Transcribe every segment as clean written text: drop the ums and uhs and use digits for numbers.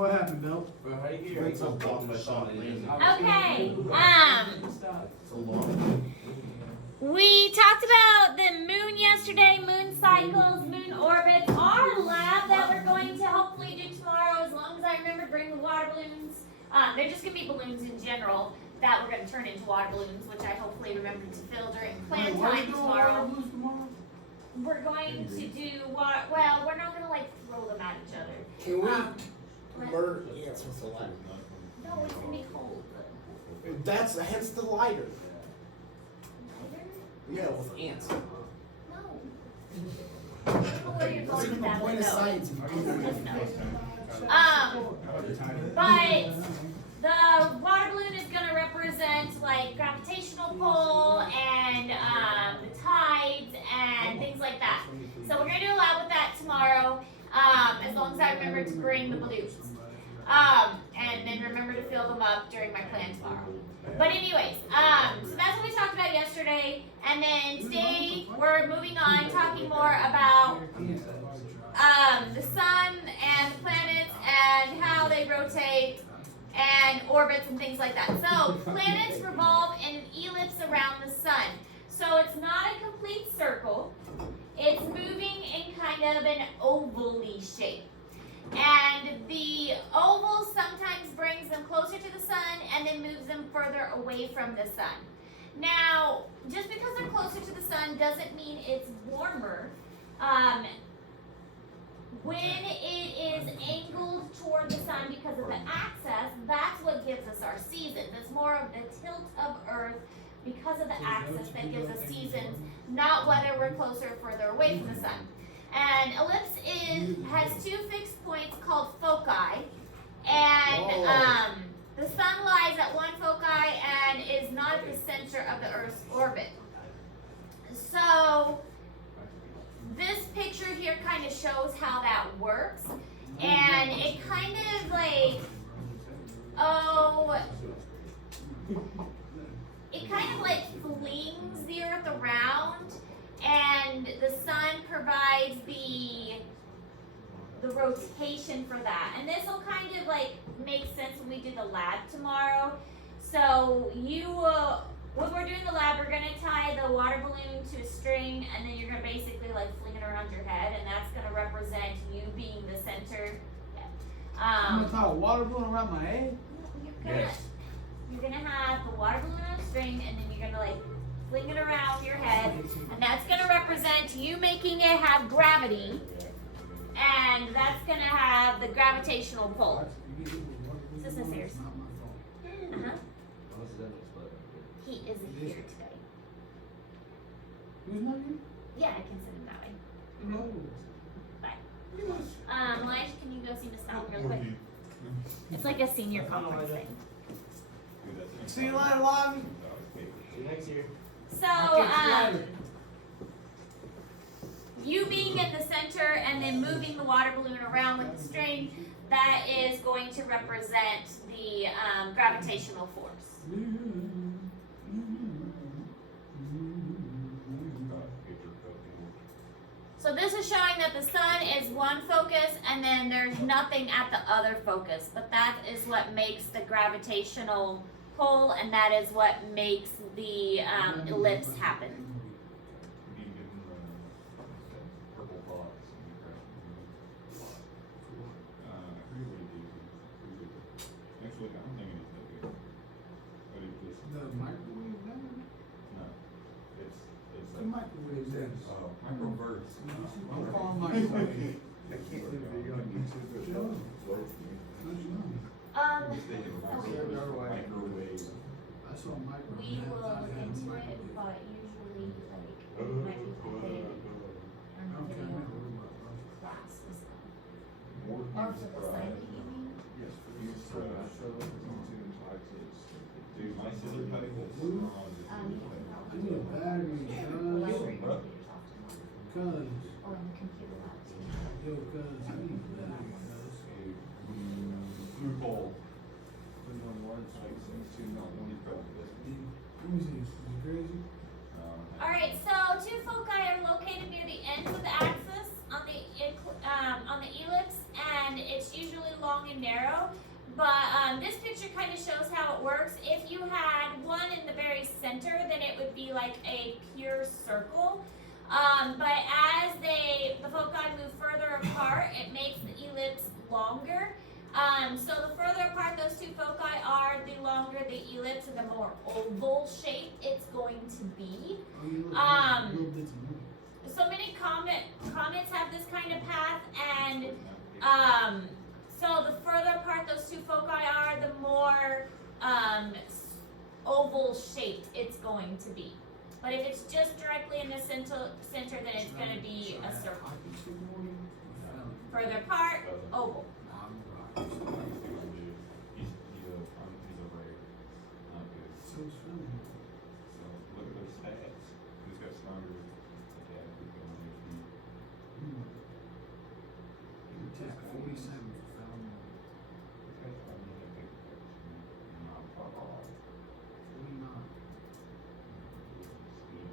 What happened, Bill? Okay, So long. we talked about the moon yesterday, moon cycles, moon orbits. Our lab that we're going to hopefully do tomorrow, as long as I remember to bring the water balloons. They're just going to be balloons in general that we're going to turn into water balloons, which I hopefully remember to fill during plan time tomorrow. We're going to do what? Well, we're not going to like throw them at each other. Can we What? murder ants with the lighter? No, it's going to be cold. That's hence the lighter. Lighter? Yeah, with ants. No. I don't know where you're going with that, but no. science. Just no. But the water balloon is going to represent like gravitational pull and the tides and things like that. So we're going to do a lab with that tomorrow, as long as I remember to bring the balloons. And then remember to fill them up during my plan tomorrow. But anyways, so that's what we talked about yesterday. And then today we're moving on, talking more about the sun and the planets and how they rotate and orbits and things like that. So planets revolve in an ellipse around the sun. So it's not a complete circle. It's moving in kind of an oval-y shape. And the oval sometimes brings them closer to the sun and then moves them further away from the sun. Now, just because they're closer to the sun doesn't mean it's warmer. When it is angled toward the sun because of the axis, that's what gives us our seasons. It's more of the tilt of Earth because of the axis that gives us seasons, not whether we're closer or further away from the sun. And ellipse has two fixed points called foci, and the sun lies at one foci and is not at the center of the Earth's orbit. So this picture here kind of shows how that works, and it kind of like, it kind of like flings the Earth around, and the sun provides the rotation for that. And this will kind of like make sense when we do the lab tomorrow. So when we're doing the lab, we're going to tie the water balloon to a string, and then you're going to basically like fling it around your head, and that's going to represent you being the center. I'm gonna tie a water balloon around my head? You're gonna have the water balloon on a string, and then you're gonna like fling it around your head, and that's gonna represent you making it have gravity, and that's gonna have the gravitational pull. Is this serious? Uh-huh. He isn't here today. Who's not here? Yeah, I can send him that way. No. Bye. Lige, can you go see Miss Fountain real quick? It's like a senior conference thing. See you later, Lobby. See you next year. So, you being in the center and then moving the water balloon around with the string, that is going to represent the gravitational force. So this is showing that the sun is one focus and then there's nothing at the other focus, but that is what makes the gravitational pull, and that is what makes the ellipse happen. The microwave down? The microwave down. Microverse. I'm calling microwave. Microwave. I saw a microwave. We will look into it, but usually like it might be paid on the video classes. Or for the Sunday evening. Yes, dude, my silly pedicles. I need a battery, cuz. Oh, and the computer lab too. Yo, cuz, I need a battery, cuz. Blue ball. Putting on one, like, two, not one, Let me see, is it crazy? Alright, so two foci are located near the ends of the axis on the ellipse, and it's usually long and narrow. arrow. But this picture kind of shows how it works. If you had one in the very center, then it would be like a pure circle. But as the foci move further apart, it makes the ellipse longer. So the further apart those two foci are, the longer the ellipse and the more oval shape it's going to be. So many comets have this kind of path, and so the further apart those two foci are, the more oval shaped it's going to be. But if it's just directly in the center, then it's going to be a circle. Further apart, oval. He's a very not good. So it's funny. So look at those stats. Who's got stronger attack? Who's got more speed? Attack 47 found Okay, I mean, I think that's not far off. 49. Speed.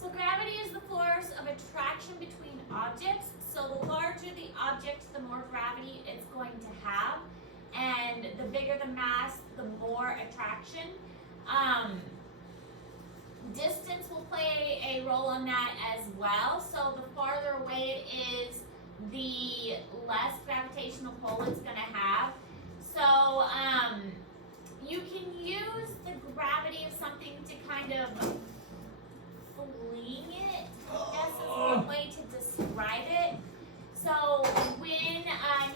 So gravity is the force of attraction between objects. So the larger the object, the more gravity it's going to have. And the bigger the mass, the more attraction. Distance will play a role on that as well. So the farther away it is, the less gravitational pull it's going to have. So you can use the gravity of something to kind of fling it, I guess is one way to describe it. So when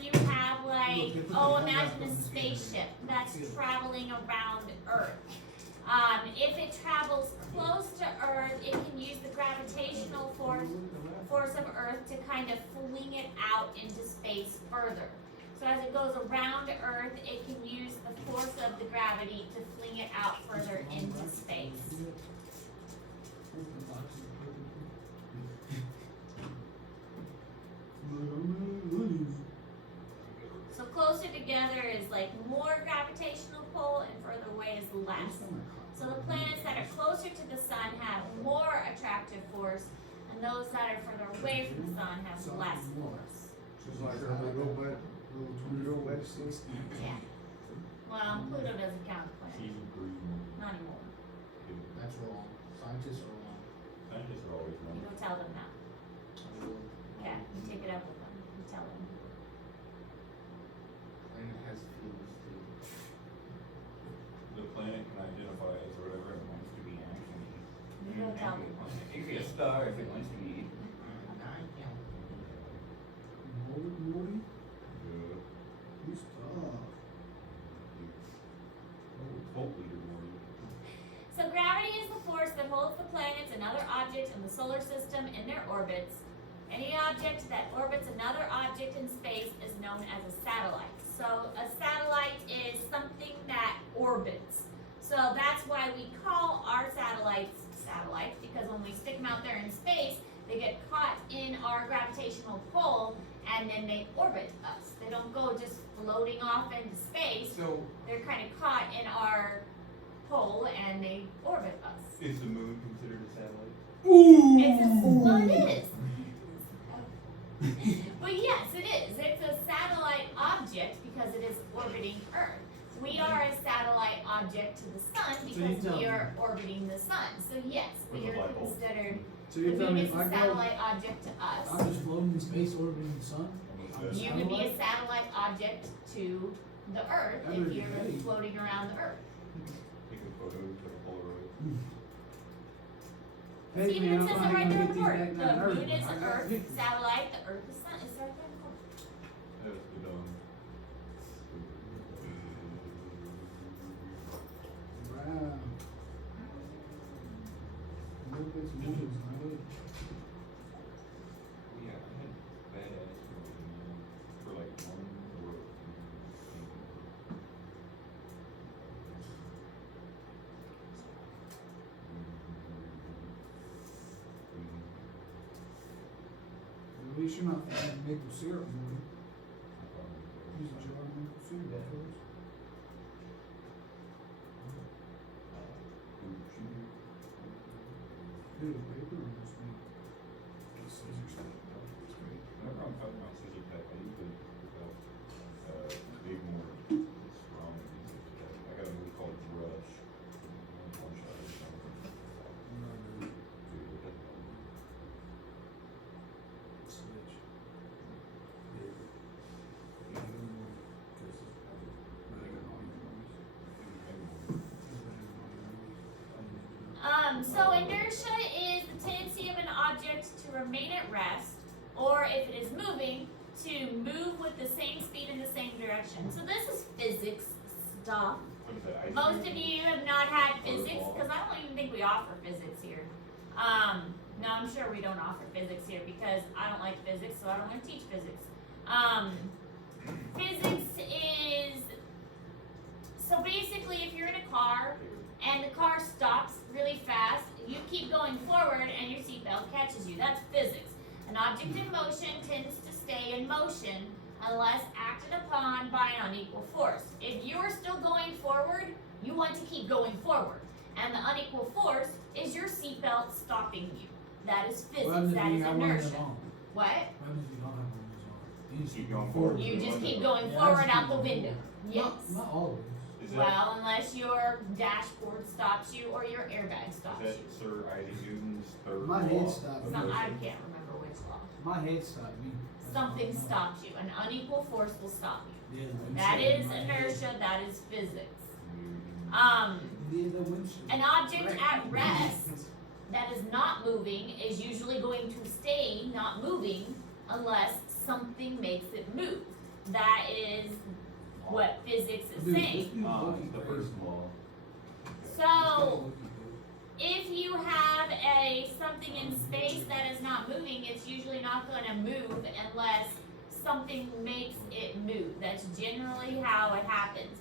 you have like, imagine a spaceship that's traveling around Earth. If it travels close to Earth, it can use the gravitational force of Earth to kind of fling it out into space further. So as it goes around Earth, it can use the force of the gravity to fling it out further into space. So closer together is like more gravitational pull, and further away is less. So the planets that are closer to the sun have more attractive force, and those that are further away from the sun have less force. It's like a little bit, little wet six. Yeah. Well, Pluto doesn't count as planet. She's green. Not anymore. That's wrong. Scientists are wrong. Scientists are always You wrong. go tell them now. Yeah, you take it up with them. You tell them. Planet has feelings too. The planet can identify as whatever it wants to be, actually. You go tell them. It can be a star if it wants to be. Morty? Good. Who's tough? Hopefully you're worried. So gravity is the force that holds the planets and other objects in the solar system in their orbits. Any object that orbits another object in space is known as a satellite. So a satellite is something that orbits. So that's why we call our satellites satellites, because when we stick them out there in space, they get caught in our gravitational pull and then they orbit us. They don't go just floating off into space. So, They're kind of caught in our pull and they orbit us. is the moon considered a satellite? Well, it is. But yes, it is. It's a satellite object because it is orbiting Earth. We are a satellite object to the sun because we are orbiting the sun. So yes, we With a are light bulb. considered, So the you're telling moon me is if a I go, satellite object to us. I'm just floating in space orbiting the sun? Almost You that. could be a satellite object to the Earth if Every you're day. floating around the Earth. You can photos, like a Polaroid. Hey, See, even man, it I'm says gonna it right go there on get the these board. back The down moon there. is I the got Earth, pictures. satellite, the Earth is sun. Is right there on the board. That's the dome. Wow. Look at this movies, man. Yeah, I had badass movies for like one row. At least you're not thinking maple syrup, movie. Use a jar of maple syrup first. Dude, paper on this thing. Scissors. Whenever I'm cutting my scissor cut, I usually pick up big more strong scissor cut. I got a movie called Rush. One shot or something. Dude, that- Switch. So inertia is the tendency of an object to remain at rest, or if it is moving, to move with the same speed in the same direction. So this is physics stuff. What is that? Ice Most cream? of you have not had Or physics, ball. because I don't even think we offer physics here. No, I'm sure we don't offer physics here because I don't like physics, so I don't want to teach physics. Physics is, so basically if you're in a car and the car stops really fast, you keep going forward and your seatbelt catches you. That's physics. An object in motion tends to stay in motion unless acted upon by an unequal force. If you're still going forward, you want to keep going forward. And the unequal force is your seatbelt stopping you. That is physics, that is inertia. What? What happens if you don't have one of these on? You just Keep keep going going forward. forward. You just keep going Yeah, forward just out keep the going window. forward. Yes. Not always. Is that, Well, unless your dashboard stops you or your airbag is stops that you. Sir Isaac Newton's third My law head of stopped. Some, I motion? can't remember which law. My head stopped me. Something stops you. An unequal force will stop you. Yeah, the That windshield is in my head. inertia, that is physics. Mm. Yeah, the windshield. An object at rest that is not moving is usually going to stay not moving unless something makes it move. That is what physics is Dude, saying. this dude's looking The crazy. first law. So, if you have something in space that is not moving, it's usually not going to move unless something makes it move. That's generally how it happens.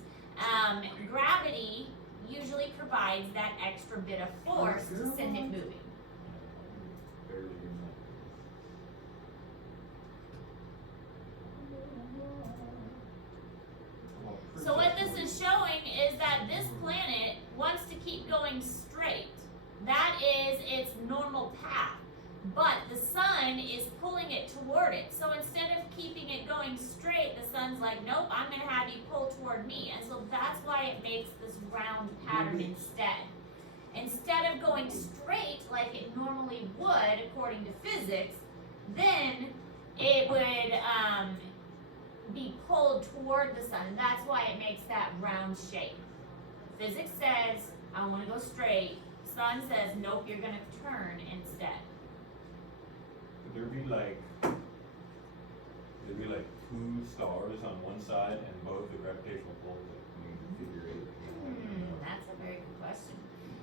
Gravity usually provides that extra bit of force to send it moving. Barely even that. Well, So what this is showing is that this planet wants to keep going straight. That is its normal path. But the sun is pulling it toward it. So instead of keeping it going straight, the sun's like, nope, I'm going to have you pull toward me. And so that's why it makes this round pattern instead. Instead of going straight like it normally would, according to physics, then it would be pulled toward the sun. And that's why it makes that round shape. Physics says, I want to go straight. Sun says, nope, you're going to turn instead. Could there be like two stars on one side and both the gravitational pull that figure eight? That's a very good question.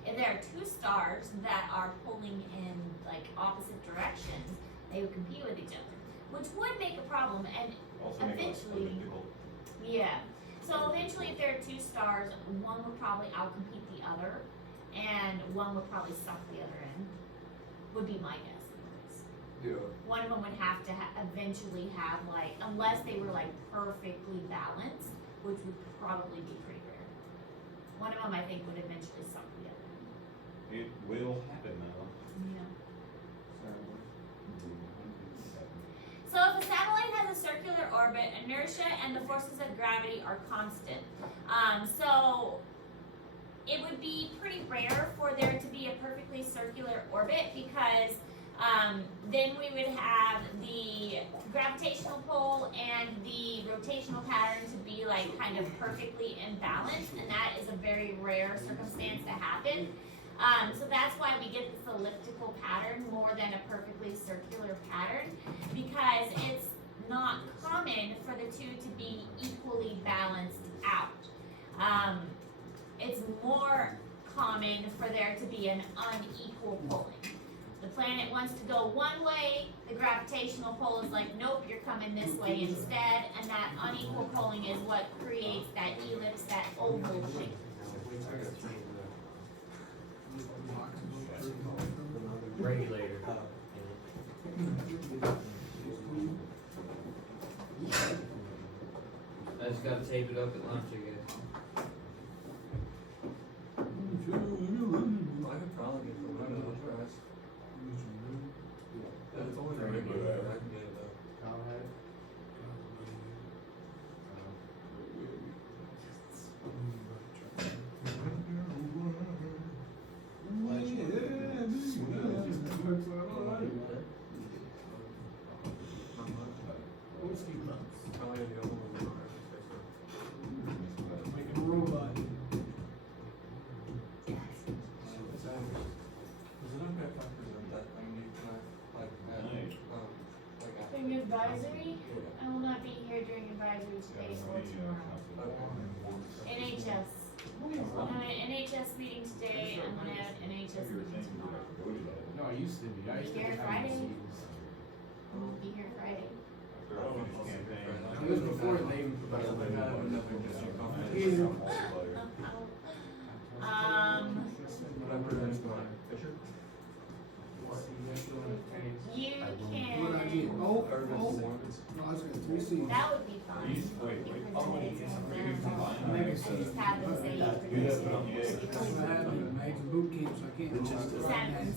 If there are two stars that are pulling in like opposite directions, they would compete with each other, which would make a problem. And Also make like eventually- elliptical. yeah, so eventually, if there are two stars, one would probably outcompete the other, and one would probably suck the other in. Would be my guess. Yeah. One of them would have to eventually have like, unless they were like perfectly balanced, which would probably be pretty rare. One of them I think would eventually suck the other. It will happen now. Yeah. So if a satellite has a circular orbit, inertia and the forces of gravity are constant. So it would be pretty rare for there to be a perfectly circular orbit because Then we would have the gravitational pull and the rotational pattern to be like kind of perfectly in balance, and that is a very rare circumstance to happen. So that's why we get this elliptical pattern more than a perfectly circular pattern, because it's not common for the two to be equally balanced out. It's more common for there to be an unequal pulling. The planet wants to go one way, the gravitational pull is like, nope, you're coming this way instead, and that unequal pulling is what creates that ellipse, that oval shape. Regulator. I just gotta tape it up at lunch, I guess. I could probably get the window of press. But it's only a regular, I can get it though. Cowhead. Probably the only one that I can fix it. Making a robot. Is it okay if I present that thing to you tonight? Like, at, Nice. like after? During advisory, I will not be here during advisory today or tomorrow. NHS. I'm gonna have an NHS meeting today, I'm gonna have an NHS meeting tomorrow. No, I used to be. I used to Here have Friday. seats. I will be here Friday. It was before they even put But that I got on. another just a comment. But I present tonight. Fisher? You What I get? can, Oh, Or oh. just No, one. I just got 3 seats. that would be fine. Wait. You Oh, presented wait. some of You them. combine I them. just have them say you You have presented. it on the edge. That's what I have in major boot camp, so I can't.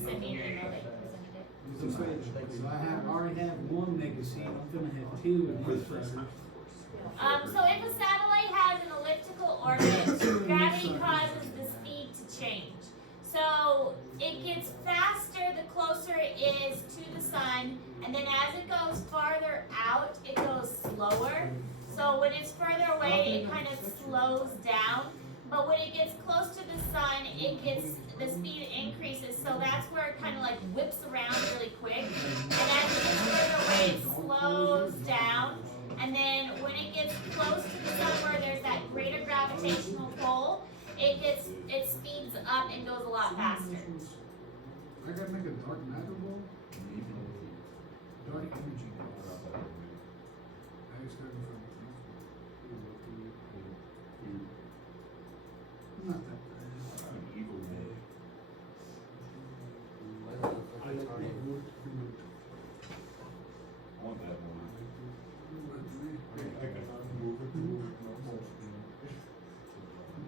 Send me your email that you presented it. So I already have one mega seat, I'm gonna have 2 in this one. So if a satellite has an elliptical orbit, gravity causes the speed to change. So it gets faster the closer it is to the sun, and then as it goes farther out, it goes slower. So when it's further away, it kind of slows down. But when it gets close to the sun, the speed increases. So that's where it kind of like whips around really quick. And as it gets further away, it slows down. And then when it gets close to the sun where there's that greater gravitational pull, it speeds up and goes a lot faster. I gotta make a dark matter ball? Dark energy ball. I just heard it from. Not that bad. I want that one.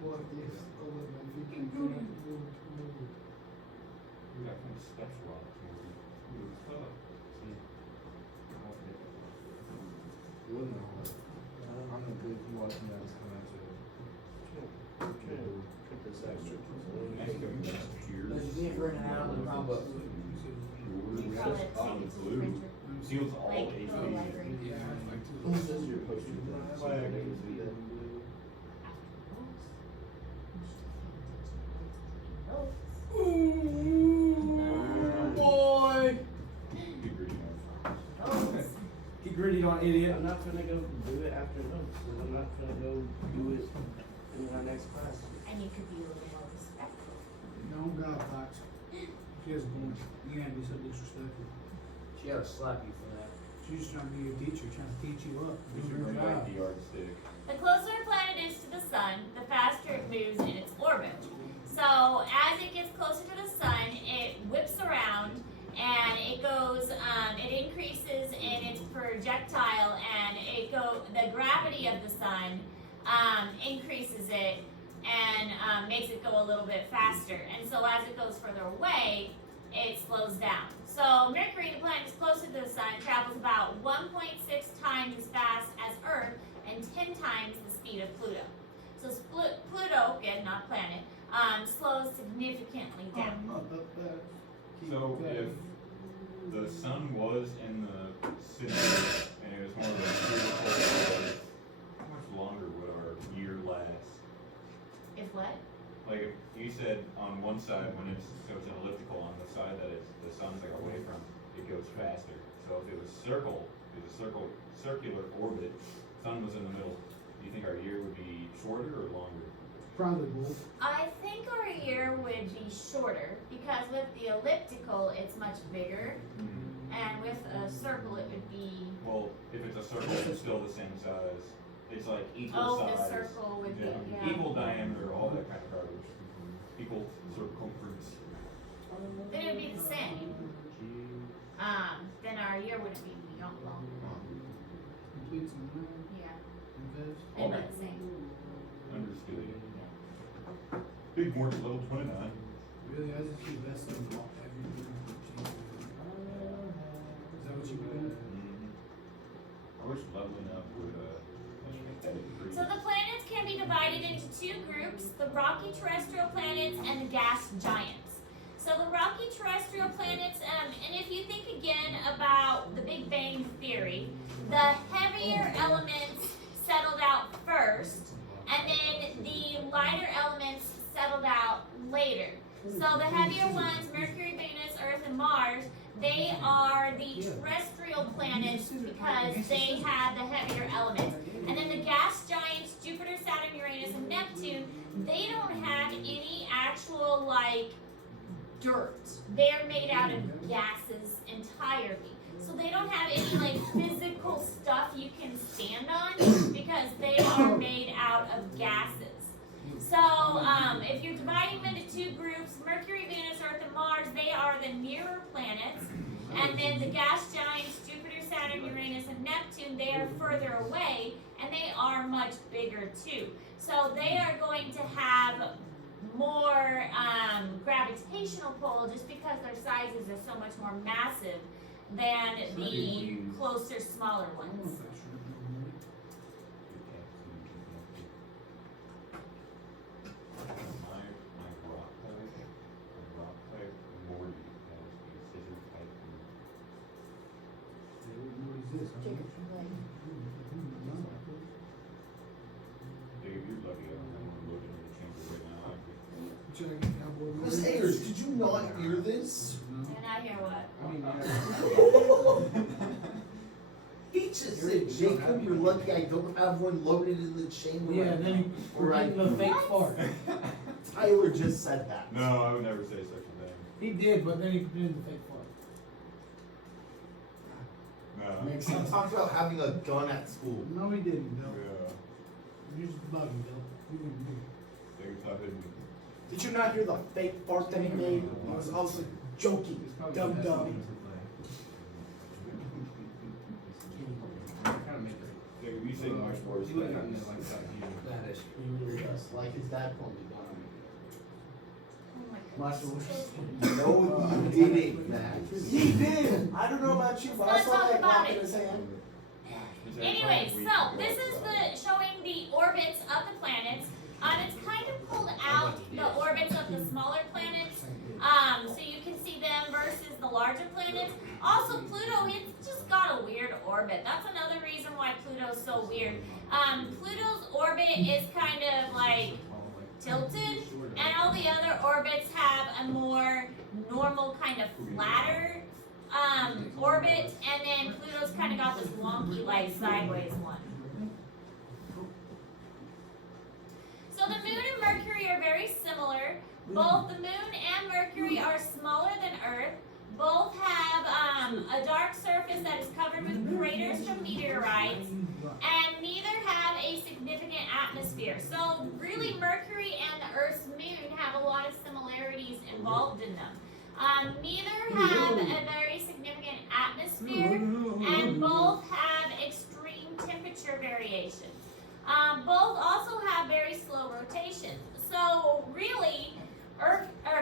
What if, if you can do it. We got some steps locked. I'm the good watching that come out to. You can't run it out of the Chromebook. You call it Oh, Texas blue. printer. Seals all Like HVs. the library. Yeah, I'd like to. Boy! Get gritty on idiot. I'm not gonna go do it after lunch, and I'm not gonna go do it in my next class. And you could be a little more respectful. No, God, Fox. She has a point. You can't be so disrespectful. She ought to slap you for that. She's just trying to be your teacher, trying to teach you up. We Do should her bring back job. the yardstick. The closer a planet is to the sun, the faster it moves in its orbit. So as it gets closer to the sun, it whips around and it goes, it increases in its projectile, and the gravity of the sun increases it and makes it go a little bit faster. And so as it goes further away, it slows down. So Mercury, the planet is closer to the sun, travels about 1.6 times as fast as Earth and 10 times the speed of Pluto. So Pluto, again, not planet, slows significantly down. So if the sun was in the center, and it was more of a spherical, how much longer would our year last? If what? Like, if you said on one side, when it's, so it's an elliptical, on the side that it's, the sun's like away from, it goes faster. So if it was circular orbit, sun was in the middle, do you think our year would be shorter or longer? Probably both. I think our year would be shorter because with the elliptical, it's much bigger, and with a circle, it would be. Well, if it's a circle, it's still the same size. It's like equal Oh, size. the circle would be. Yeah, Yeah. equal diameter, all that kind of garbage. Equal circumference. Then it would be the same. Then our year wouldn't be long. Complete some land, Yeah. invest. They'd be the same. Understood. Big mortgage level 29. Really, I just keep investing in every year. Is that what you mean? I wish leveling up would, make that free. So the planets can be divided into two groups, the rocky terrestrial planets and the gas giants. So the rocky terrestrial planets, and if you think again about the Big Bang Theory, the heavier elements settled out first, and then the lighter elements settled out later. So the heavier ones, Mercury, Venus, Earth, and Mars, they are the terrestrial planets because they have the heavier elements. And then the gas giants, Jupiter, Saturn, Uranus, and Neptune, they don't have any actual, like, dirt. They're made out of gases entirely. So they don't have any, like, physical stuff you can stand on because they are made out of gases. So, if you're dividing them into two groups, Mercury, Venus, Earth, and Mars, they are the nearer planets. And then the gas giants, Jupiter, Saturn, Uranus, and Neptune, they are further away, and they are much bigger too. So they are going to have more gravitational pull just because their sizes are so much more massive than the closer, smaller ones. My rock type Morty has a scissor type What is this? Dave, you're lucky I don't have one loaded in the chamber right now. Should I get cowboy mode? Miss Ayers, did you not hear this? No. And I hear what? I mean, He just said, Jacob, you're lucky I don't have one loaded in the chamber. yeah, right then you now." were Right. getting a fake fart. Tyler just said that. No, I would never say such a thing. He did, but then he did the fake fart. No. He talked about having a gun at school. No, he didn't, Bill. Yeah. You're just bugging, Bill. You didn't do it. Dave thought it Did you not hear the fake fart that he made? I was also joking. Dumb dumb. Dave, you say much worse You look things. at me like that, you. That is. He really does. Like his dad called me dumb. Oh my Lots goodness. of No, he didn't, man. He did! I don't know about you, but I Let's saw talk that about clap it. in his hand. Is that Anyway, something we so can this go is outside? the showing the orbits of the planets. It's kind of pulled out the orbits of the smaller planets, so you can see them versus the larger planets. Also, Pluto, it's just got a weird orbit. That's another reason why Pluto's so weird. Pluto's orbit is kind of like tilted, and all the other orbits have a more normal kind of flatter orbit, and then Pluto's kind of got this wonky like sideways one. So the moon and Mercury are very similar. Both the moon and Mercury are smaller than Earth. Both have a dark surface that is covered with craters from meteorites, and neither have a significant atmosphere. So really, Mercury and the Earth's moon have a lot of similarities involved in them. Neither have a very significant atmosphere, and both have extreme temperature variations. Both also have very slow rotation. So really,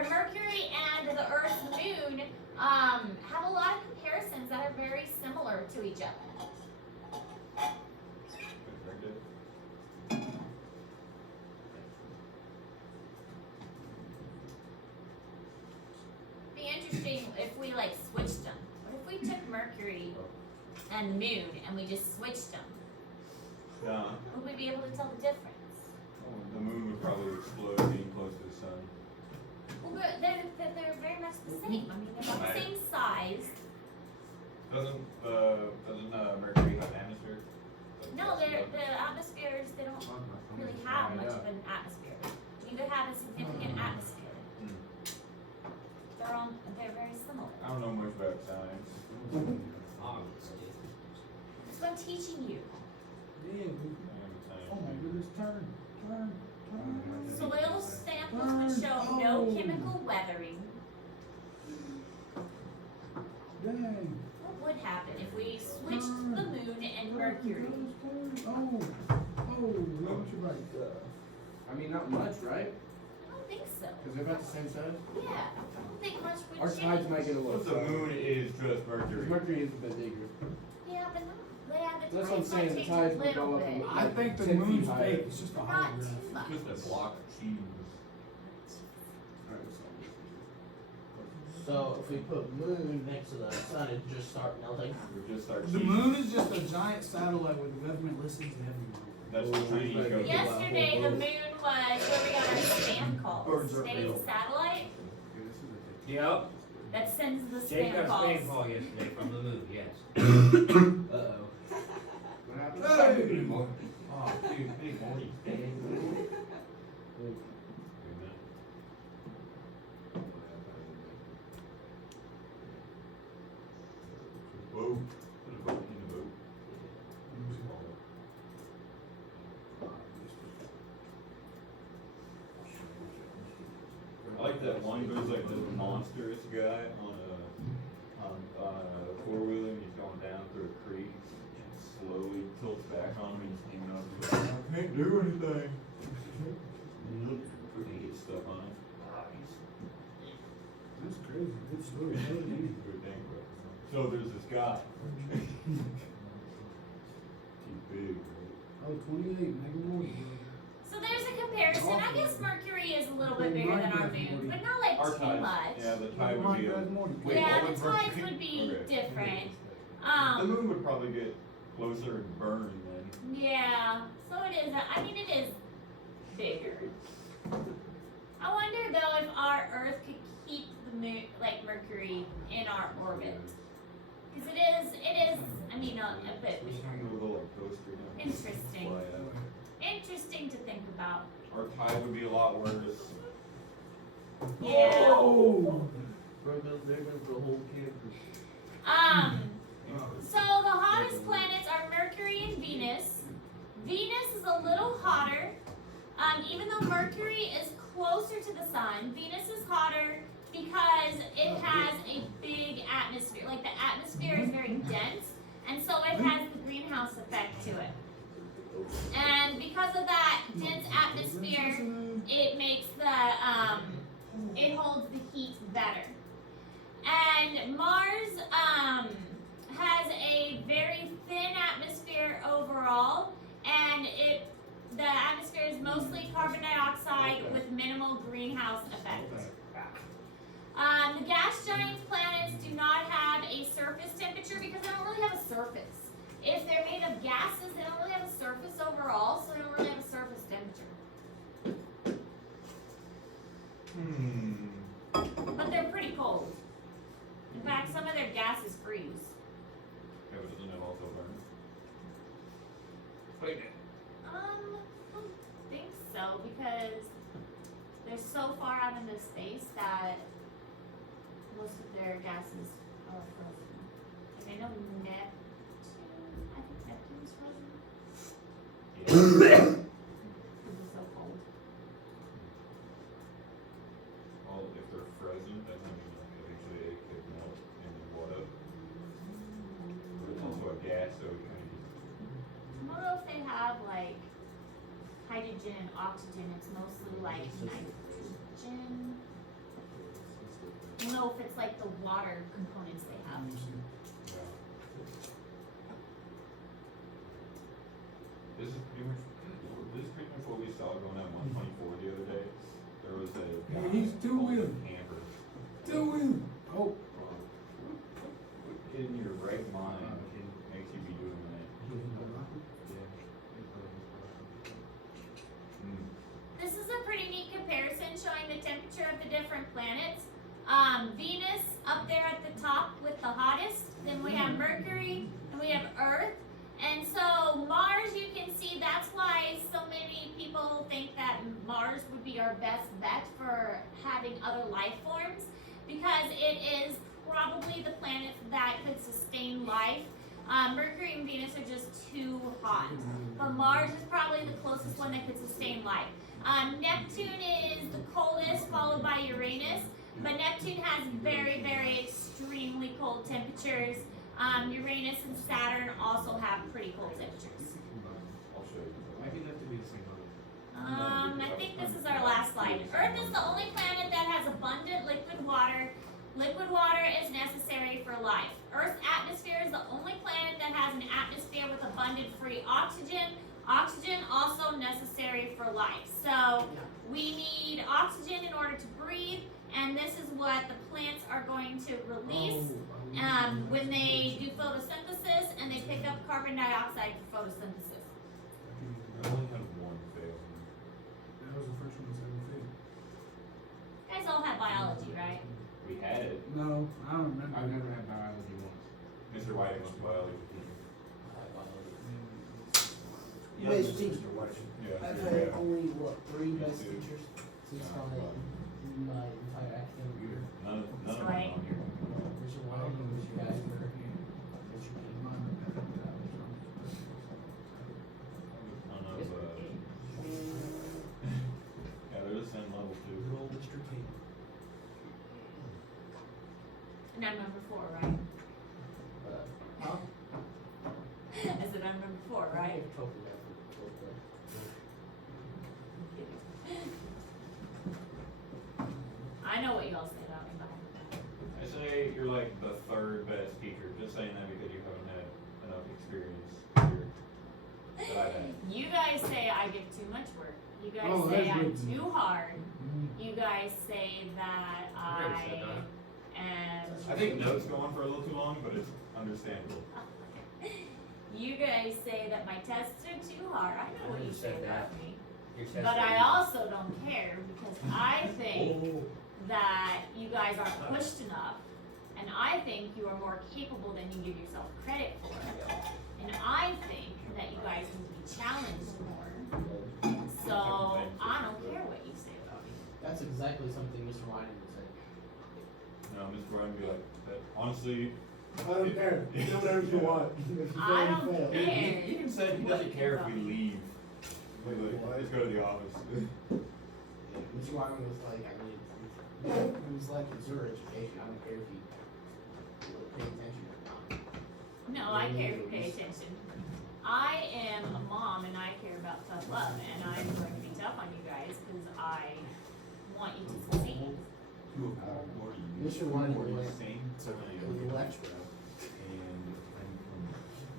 Mercury and the Earth's moon have a lot of comparisons that are very similar to each other. Very good. Be interesting if we like switched them. What if we took Mercury and the moon and we just switched them? Nah, Would we be able to tell the difference? the moon would probably explode being close to the sun. Well, they're very much the same. I mean, they're about the Right. same size. Doesn't Mercury have atmosphere? No, the atmospheres, they don't really have much of an atmosphere. Neither have a significant atmosphere. Hmm. They're very similar. I don't know much about science. Obviously. That's what I'm teaching you. Yeah, we, oh my goodness, turn. Soil samples would show no chemical weathering. Dang. What would happen if we switched the moon and Mercury? Oh, what you right? I mean, not much, right? I don't think so. Because they're about the same size. Yeah, I don't think much would Our change. tides might get a little. But the moon is just Mercury. Mercury is a bit bigger. Yeah, but not, yeah, the That's what I'm tides might saying, the change tides a would little go up bit. and I think the 10 feet moon's higher. fake. It's just a Not hologram. too much. Just a block of cheese. So if we put moon next to the sun, it just start melting. We just start The cheese. moon is just a giant satellite where the government listens to everyone. That's the Chinese Yes. government. Yesterday, the moon was where we got our spam calls. Birds are Today's real. satellite Yep. that sends the Jake spam got a calls. spam call yesterday from the moon, yes. Uh-oh. What happened? Hey! Oh, dude, big morning. Boat. Put a boat in the boat. I like that one goes like this monstrous guy on a four-wheeler and he's going down through a creek and slowly tilts back on him and he's hanging up. He's like, I can't do anything. He gets stuff on him. That's crazy. Good story. Good thing, bro. So there's this guy. He's big, right? Oh, 28, mega more. So there's a comparison. I guess Mercury is a little bit bigger than our moon, but not like Our too tides. much. Yeah, the tide would be. Wait, Yeah, what the would tides Mercury- would be okay. different. The moon would probably get closer and burn then. Yeah, so it is. I mean, it is bigger. I wonder though if our Earth could keep the moon, like Mercury, in our orbit, because it is. I mean, a bit Just bigger. hang a little like coaster down. Interesting. Fly out. Interesting to think about. Our tide would be a lot worse. Yeah. Oh! There goes the whole campus. So the hottest planets are Mercury and Venus. Venus is a little hotter. Even though Mercury is closer to the sun, Venus is hotter because it has a big atmosphere. Like the atmosphere is very dense, and so it has the greenhouse effect to it. And because of that dense atmosphere, it makes it holds the heat better. And Mars has a very thin atmosphere overall, and the atmosphere is mostly carbon dioxide with minimal greenhouse effect. The gas giant planets do not have a surface temperature because they don't really have a surface. If they're made of gases, they don't really have a surface overall, so they don't really have a surface temperature. But they're pretty cold. In fact, some of their gases freeze. Yeah, but doesn't it also burn? I don't think so because they're so far out into space that most of their gases are frozen. Like I know Neptune. I think Neptune's frozen. Yeah. Because it's so cold. Well, if they're frozen, that means like eventually it could melt into water. But it's also a gas, so it kind of I don't know if they have like hydrogen and oxygen. It's mostly like nitrogen. I don't know if it's like the water components they have. This is pretty much what we saw going on 124 the other day. There was a Yeah, he's two-wheeled. camper Do we? Oh, in Venus up there at the top with the hottest. Then we have Mercury, and we have Earth. And so Mars, you can see, that's why so many people think that Mars would be our best bet for having other life forms, because it is probably the planet that could sustain life. Mercury and Venus are just too hot, but Mars is probably the closest one that could sustain life. Neptune is the coldest, followed by Uranus, but Neptune has very, very extremely cold temperatures. Uranus and Saturn also have pretty cold temperatures. I'll show you. Why do you have to be the same color? I think this is our last slide. Earth is the only planet that has abundant liquid water. Liquid water is necessary for life. Earth's atmosphere is the only planet that has an atmosphere with abundant free oxygen. Oxygen also necessary for life. So we need oxygen in order to breathe, and this is what the plants are going to release when they do photosynthesis, and they pick up carbon dioxide for photosynthesis. I only had one fail. That was the first one that's ever failed. You guys all have biology, right? We had it. No, I don't remember. I've never had biology once. Mr. Whiting was biology teacher. You guys think Mr. Whiting. Yeah. I've yeah. had only, what, 3 Me best too. teachers since Yeah, my entire academic year. None of them Right. on here. Mr. White, Mr. Geisler, Mr. King. None of, yeah, they're the same level too. Good old Mr. King. And I'm number 4, right? Huh? I said I'm number 4, right? Trophy that for both players. I know what you all say about me behind my back. I say you're like the third best teacher, just saying that because you haven't had enough experience here that I've had. You guys say I give too much work. You guys Oh, say that's I'm good to too know. hard. You guys say that never said I am. I think notes go on for a little too long, but it's understandable. You guys say that my tests are too hard. I know I what you never say said about that. me. Your test But I rate- also don't care because I think that you guys aren't pushed enough, and I think you are more capable than you give yourself credit for. And I think that you guys need to be challenged more. So I don't care what you say about me. That's exactly something Mr. Whiting would say. No, Mr. Whiting would be like, that, honestly. I don't care. Do whatever you want. If you I fail, you don't fail. care. He even said he doesn't care if we leave. Like, let's go to the office. Mr. Whiting was like, I mean, it was like, it's your education. I don't care if you pay attention or not. No, I care if you pay attention. I am a mom and I care about tough love, and I'm going to be tough on you guys because I want you to succeed. Mr. Whiting Were you left. same? He left. And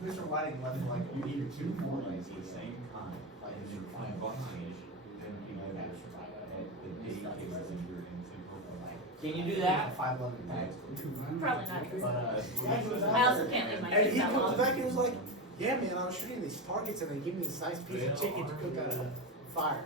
Mr. Whiting left for like a week or two before like the same time. like his final Then people had had to survive at the day he was injured in Central Park. Can you do that? 5'11" tags. Probably not. But I also can't leave my and kids he that comes long. back and was like, yeah man, I was shooting these targets and they give me this nice piece of chicken to cook out of the fire.